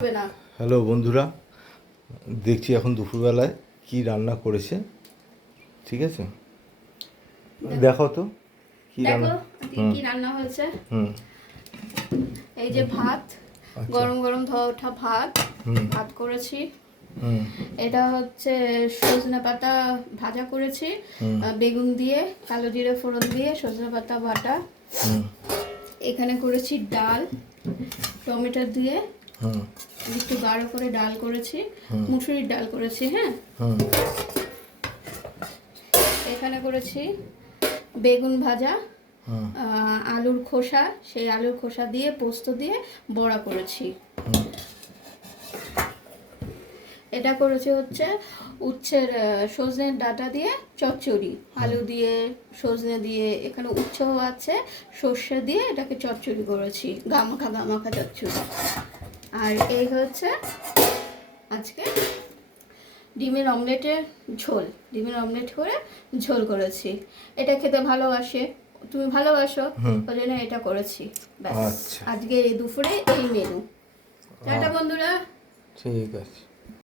Hello বন্ধুরা, দেখছি এখন দুপুরবেলায় কি রান্না করেছে। ঠিক আছে, দেখো তো কি রান্না। কি রান্না হয়েছে। এই যে ভাত, আচ্ছা। গরম গরম ধোয়া ওঠা ভাত ভাত করেছি। এটা হচ্ছে সজনে পাতা ভাজা করেছি, বেগুন দিয়ে কালো জিরে ফোড়ন দিয়ে সজনে পাতা বাটা। এখানে করেছি ডাল টমেটো দিয়ে, একটু গাঢ় করে ডাল করেছি, মুসুরির ডাল করেছি। হ্যাঁ, এখানে করেছি বেগুন ভাজা, আলুর খোসা, সেই আলুর খোসা দিয়ে পোস্ত দিয়ে বড়া করেছি। এটা করেছি হচ্ছে উচ্ছের সজনের ডাঁটা দিয়ে চচ্চড়ি, আলু দিয়ে সজনে দিয়ে, এখানে উচ্ছেও আছে, সর্ষে দিয়ে এটাকে চচ্চড়ি করেছি, গামাখা গামাখা চচ্চড়ি। আর এই হচ্ছে আজকে ডিমের অমলেটের ঝোল, ডিমের অমলেট করে ঝোল করেছি। এটা খেতে ভালোবাসে, তুমি ভালোবাসো, ওই জন্য এটা করেছি। ব্যাস, আজকে এই দুপুরে এই মেনু। টাটা বন্ধুরা। ঠিক আছে।